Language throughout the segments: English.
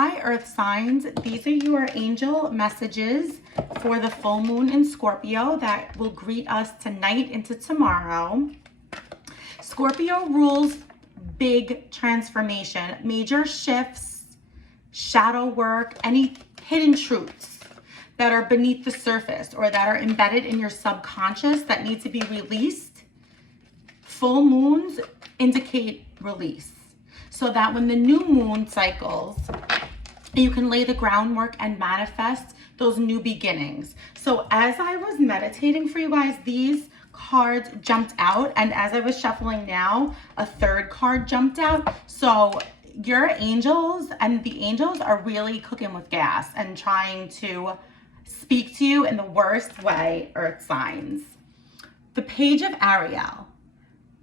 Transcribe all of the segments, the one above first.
Hi, Earth signs. These are your angel messages for the full moon in Scorpio that will greet us tonight into tomorrow. Scorpio rules big transformation, major shifts, shadow work, any hidden truths that are beneath the surface or that are embedded in your subconscious that need to be released. Full moons indicate release, so that when the new moon cycles, you can lay the groundwork and manifest those new beginnings. So as I was meditating for you guys, these cards jumped out, and as I was shuffling now, a third card jumped out. So your angels and the angels are really cooking with gas and trying to speak to you in the worst way, Earth signs. The Page of Ariel.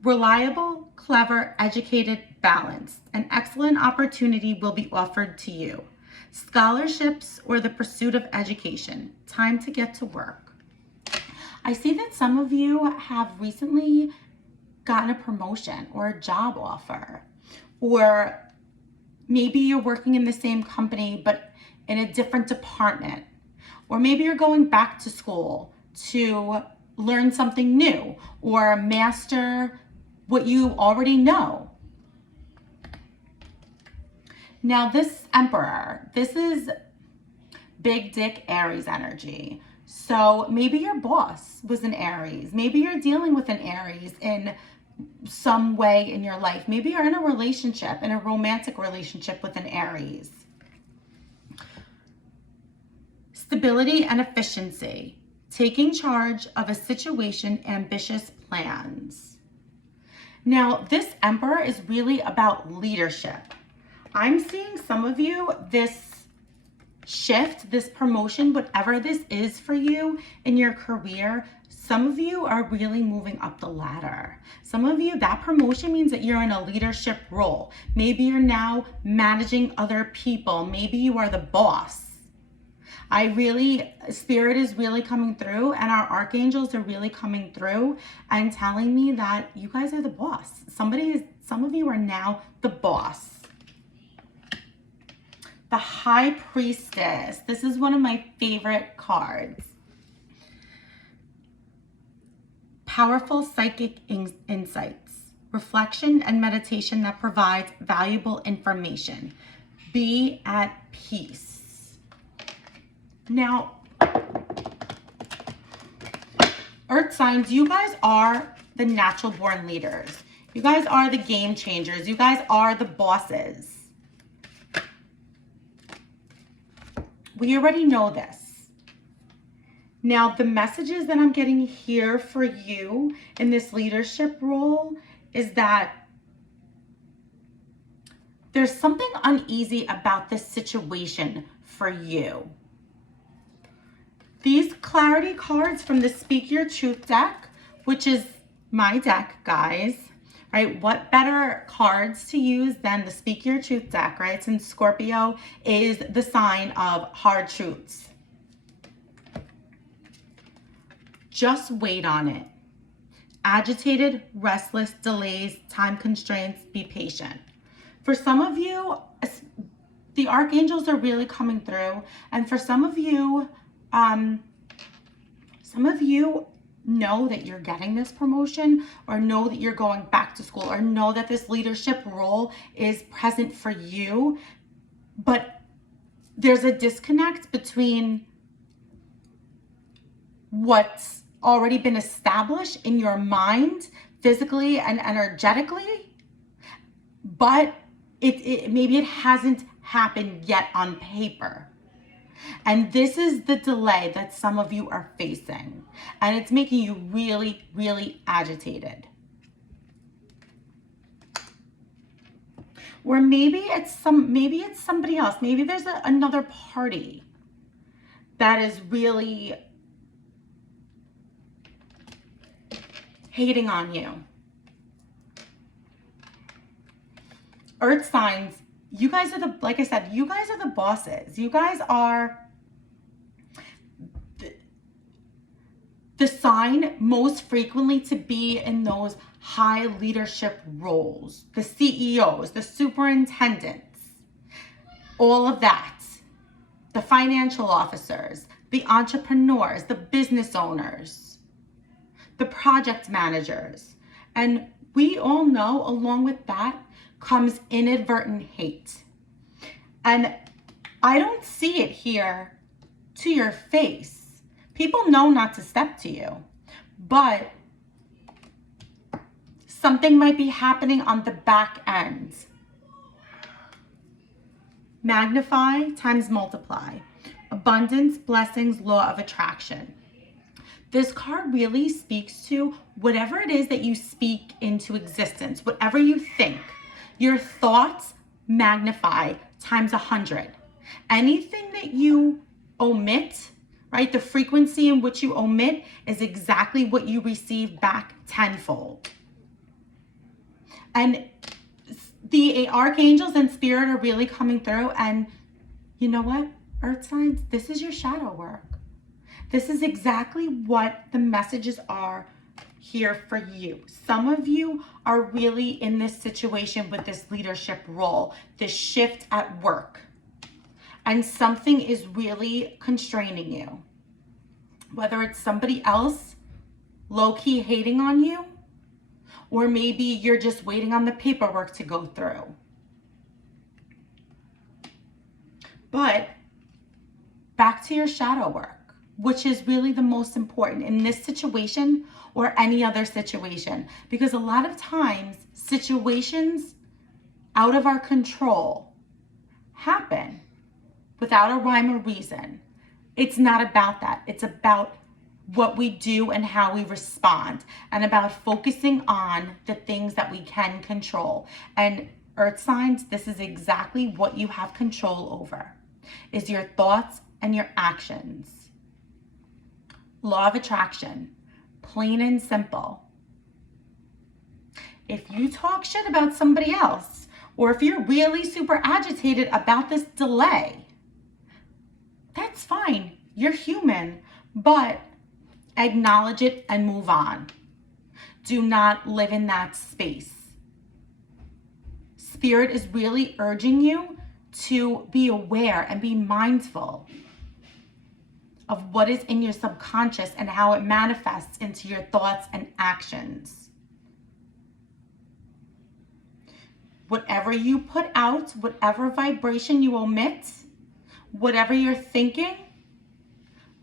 Reliable, clever, educated, balanced. An excellent opportunity will be offered to you. Scholarships or the pursuit of education. Time to get to work. I see that some of you have recently gotten a promotion or a job offer, or maybe you're working in the same company but in a different department, or maybe you're going back to school to learn something new or master what you already know. Now this Emperor, this is big dick Aries energy. So maybe your boss was an Aries. Maybe you're dealing with an Aries in some way in your life. Maybe you're in a relationship, in a romantic relationship with an Aries. Stability and efficiency. Taking charge of a situation, ambitious plans. Now, this Emperor is really about leadership. I'm seeing some of you, this shift, this promotion, whatever this is for you in your career, some of you are really moving up the ladder. Some of you, that promotion means that you're in a leadership role. Maybe you're now managing other people. Maybe you are the boss. Spirit is really coming through, and our archangels are really coming through and telling me that you guys are the boss. Some of you are now the boss. The High Priestess. This is one of my favorite cards. Powerful psychic insights. Reflection and meditation that provides valuable information. Be at peace. Now, Earth signs, you guys are the natural born leaders. You guys are the game changers. You guys are the bosses. We already know this. Now, the messages that I'm getting here for you in this leadership role is that there's something uneasy about this situation for you. These clarity cards from the Speak Your Truth deck, which is my deck, guys, right? What better cards to use than the Speak Your Truth deck, right? Since Scorpio is the sign of hard truths. Just wait on it. Agitated, restless, delays, time constraints, be patient. For some of you, the archangels are really coming through. And for some of you know that you're getting this promotion, or know that you're going back to school, or know that this leadership role is present for you, but there's a disconnect between what's already been established in your mind, physically and energetically, but maybe it hasn't happened yet on paper. And this is the delay that some of you are facing. And it's making you really, really agitated. Or maybe it's somebody else. Maybe there's another party that is really hating on you. Earth signs, you guys are like I said, you guys are the bosses. You guys are the sign most frequently to be in those high leadership roles, the CEOs, the superintendents. all of that. The financial officers, the entrepreneurs, the business owners, the project managers. And we all know along with that comes inadvertent hate. And I don't see it here to your face. People know not to step to you, but something might be happening on the back end. Magnify times multiply. Abundance, blessings, law of attraction. This card really speaks to whatever it is that you speak into existence, whatever you think. Your thoughts magnify times 100. Anything that you omit, right? The frequency in which you omit is exactly what you receive back tenfold. And the archangels and spirit are really coming through. And you know what, earth signs, this is your shadow work. This is exactly what the messages are here for you. Some of you are really in this situation with this leadership role, this shift at work. And something is really constraining you. Whether it's somebody else low-key hating on you, or maybe you're just waiting on the paperwork to go through. But back to your shadow work, which is really the most important in this situation or any other situation. Because a lot of times, situations out of our control happen without a rhyme or reason. It's not about that. It's about what we do and how we respond, and about focusing on the things that we can control. And earth signs, this is exactly what you have control over, is your thoughts and your actions. Law of attraction, plain and simple. If you talk shit about somebody else, or if you're really super agitated about this delay, that's fine. You're human, but acknowledge it and move on. Do not live in that space. Spirit is really urging you to be aware and be mindful of what is in your subconscious and how it manifests into your thoughts and actions. Whatever you put out, whatever vibration you omit, whatever you're thinking,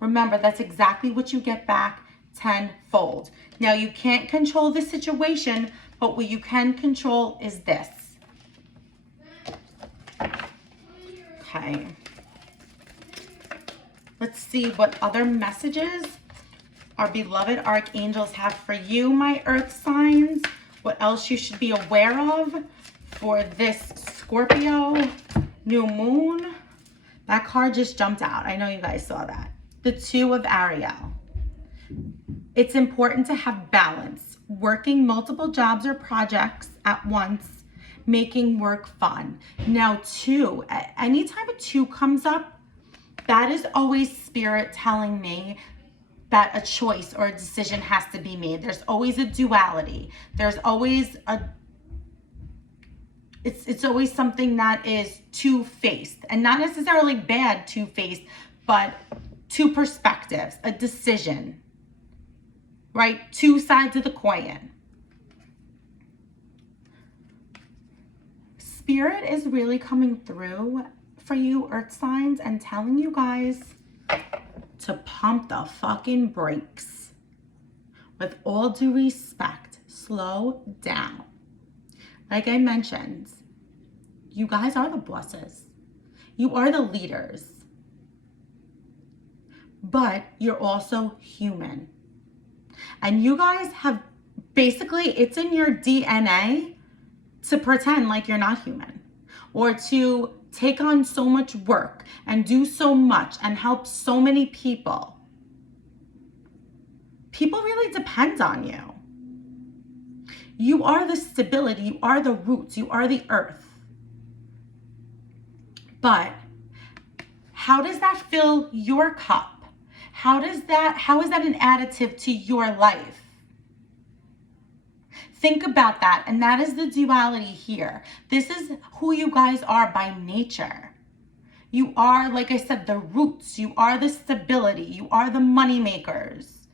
remember, that's exactly what you get back tenfold. Now, you can't control the situation, but what you can control is this. Okay. Let's see what other messages our beloved archangels have for you, my earth signs. What else you should be aware of for this Scorpio new moon. That card just jumped out. I know you guys saw that. The Two of Ariel. It's important to have balance, working multiple jobs or projects at once, making work fun. Now, two, anytime a two comes up, that is always spirit telling me that a choice or a decision has to be made. There's always a duality. There's always it's always something that is two-faced, and not necessarily bad two-faced, but two perspectives, a decision, right? Two sides of the coin. Spirit is really coming through for you, earth signs, and telling you guys to pump the fucking brakes. With all due respect, slow down. Like I mentioned, you guys are the bosses. You are the leaders. But you're also human. And you guys have, basically, it's in your DNA to pretend like you're not human, or to take on so much work and do so much and help so many people. People really depend on you. You are the stability, you are the roots, you are the earth. But how does that fill your cup? How is that an additive to your life? Think about that, and that is the duality here. This is who you guys are by nature. You are, like I said, the roots. You are the stability. You are the money makers.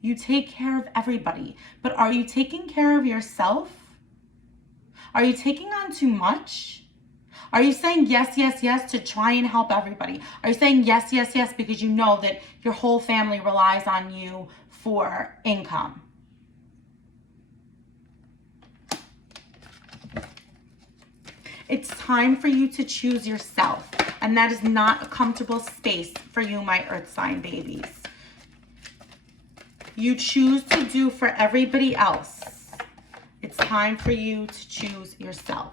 You take care of everybody. But are you taking care of yourself? Are you taking on too much? Are you saying yes, yes, yes to try and help everybody? Are you saying yes, yes, yes because you know that your whole family relies on you for income? It's time for you to choose yourself. And that is not a comfortable space for you, my earth sign babies. You choose to do for everybody else. It's time for you to choose yourself.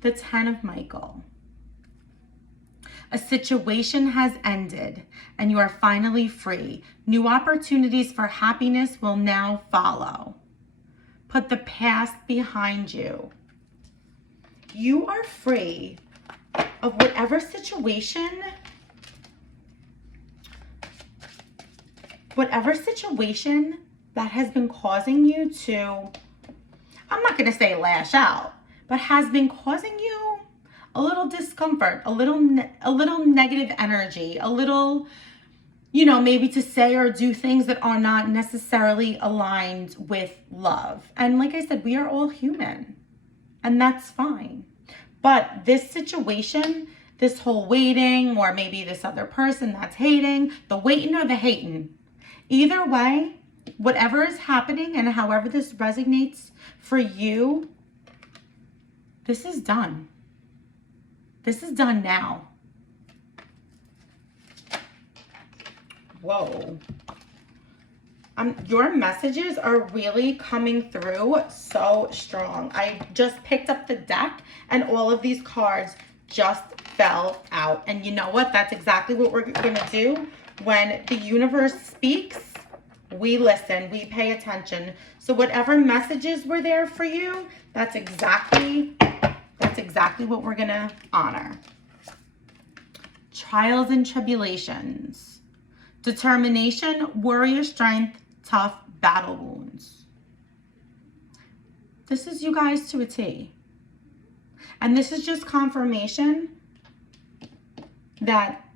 The 10 of Michael. A situation has ended and you are finally free. New opportunities for happiness will now follow. Put the past behind you. You are free of whatever situation that has been causing you to, I'm not going to say lash out, but has been causing you a little discomfort, a little negative energy, a little, you know, maybe to say or do things that are not necessarily aligned with love. And like I said, we are all human. And that's fine. But this situation, this whole waiting, or maybe this other person that's hating, the waiting or the hating, either way, whatever is happening and however this resonates for you, this is done. This is done now. Whoa. Your messages are really coming through so strong. I just picked up the deck and all of these cards just fell out. And you know what? That's exactly what we're going to do. When the universe speaks, we listen, we pay attention. So whatever messages were there for you, that's exactly what we're going to honor. Trials and tribulations. Determination, warrior strength, tough battle wounds. This is you guys to a T. And this is just confirmation that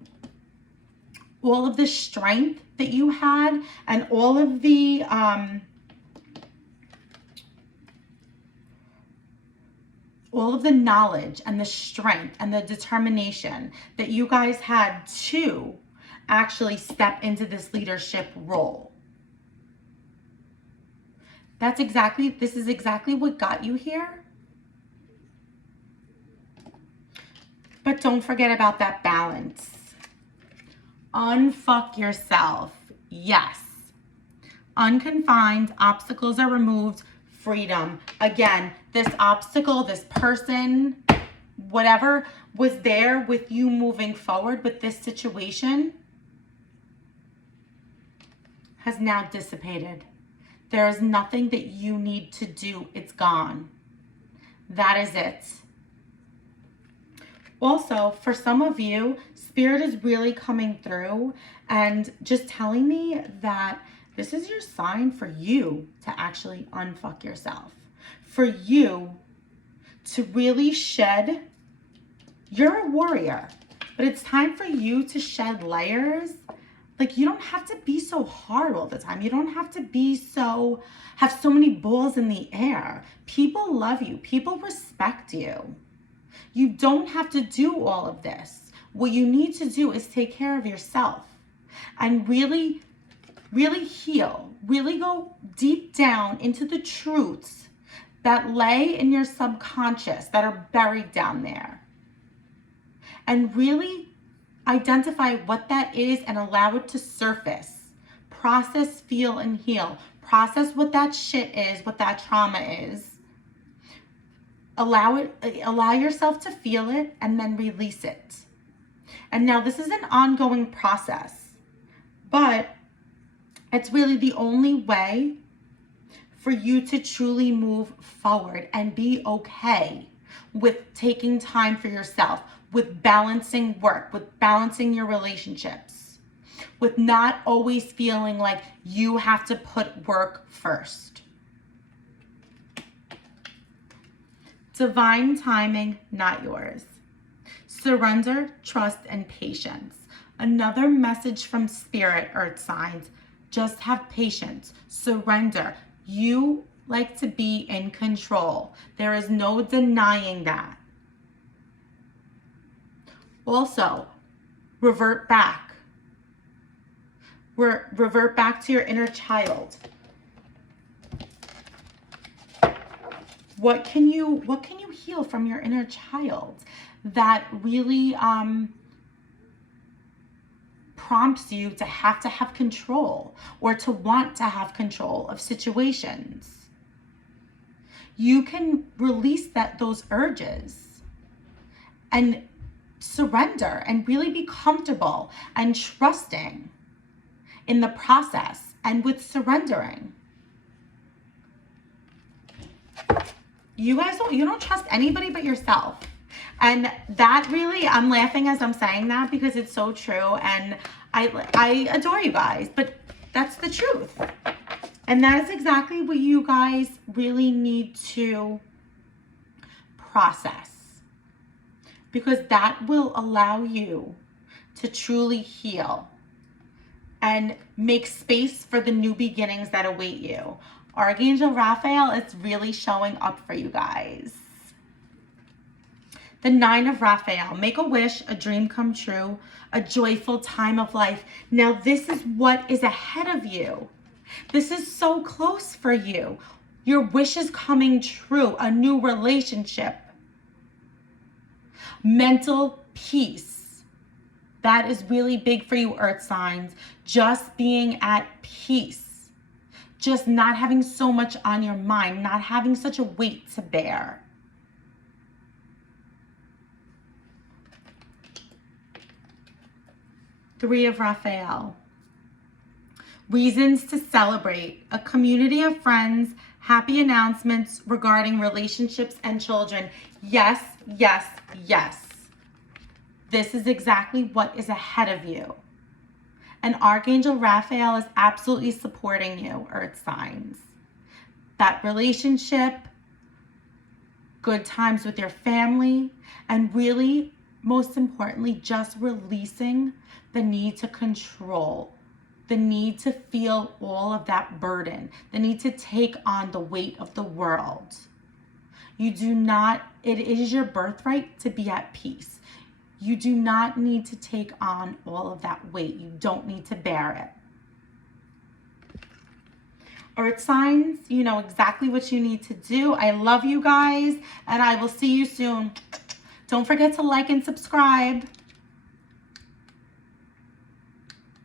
all of the strength that you had and all of the knowledge and the strength and the determination that you guys had to actually step into this leadership role. This is exactly what got you here. But don't forget about that balance. Unfuck yourself. Yes. Unconfined, obstacles are removed, freedom. Again, this obstacle, this person, whatever was there with you moving forward with this situation has now dissipated. There is nothing that you need to do. It's gone. That is it. Also, for some of you, Spirit is really coming through and just telling me that this is your sign for you to actually unfuck yourself. For you to really shed. You're a warrior, but it's time for you to shed layers. Like, you don't have to be so hard all the time. You don't have to be have so many balls in the air. People love you. People respect you. You don't have to do all of this. What you need to do is take care of yourself and really, really heal. Really go deep down into the truths that lay in your subconscious, that are buried down there. And really identify what that is and allow it to surface. Process, feel, and heal. Process what that shit is, what that trauma is. Allow yourself to feel it and then release it. And now this is an ongoing process, but it's really the only way for you to truly move forward and be okay with taking time for yourself, with balancing work, with balancing your relationships, with not always feeling like you have to put work first. Divine timing, not yours. Surrender, trust, and patience. Another message from Spirit, Earth signs. Just have patience. Surrender. You like to be in control. There is no denying that. Also, revert back. Revert back to your inner child. What can you heal from your inner child that really prompts you to have control or to want to have control of situations? You can release those urges and surrender and really be comfortable and trusting in the process and with surrendering. You guys don't trust anybody but yourself. And that really, I'm laughing as I'm saying that because it's so true. And I adore you guys, but that's the truth. And that is exactly what you guys really need to process, because that will allow you to truly heal and make space for the new beginnings that await you. Archangel Raphael is really showing up for you guys. The 9 of Raphael, make a wish, a dream come true, a joyful time of life. Now this is what is ahead of you. This is so close for you. Your wish is coming true, a new relationship. Mental peace. That is really big for you, Earth signs. Just being at peace. Just not having so much on your mind, not having such a weight to bear. Three of Raphael. Reasons to celebrate. A community of friends. Happy announcements regarding relationships and children. Yes, yes, yes. This is exactly what is ahead of you. And Archangel Raphael is absolutely supporting you, Earth signs. That relationship, good times with your family, and really, most importantly, just releasing the need to control, the need to feel all of that burden, the need to take on the weight of the world. You do not, it is your birthright to be at peace. You do not need to take on all of that weight. You don't need to bear it. Earth signs, you know exactly what you need to do. I love you guys, and I will see you soon. Don't forget to like and subscribe.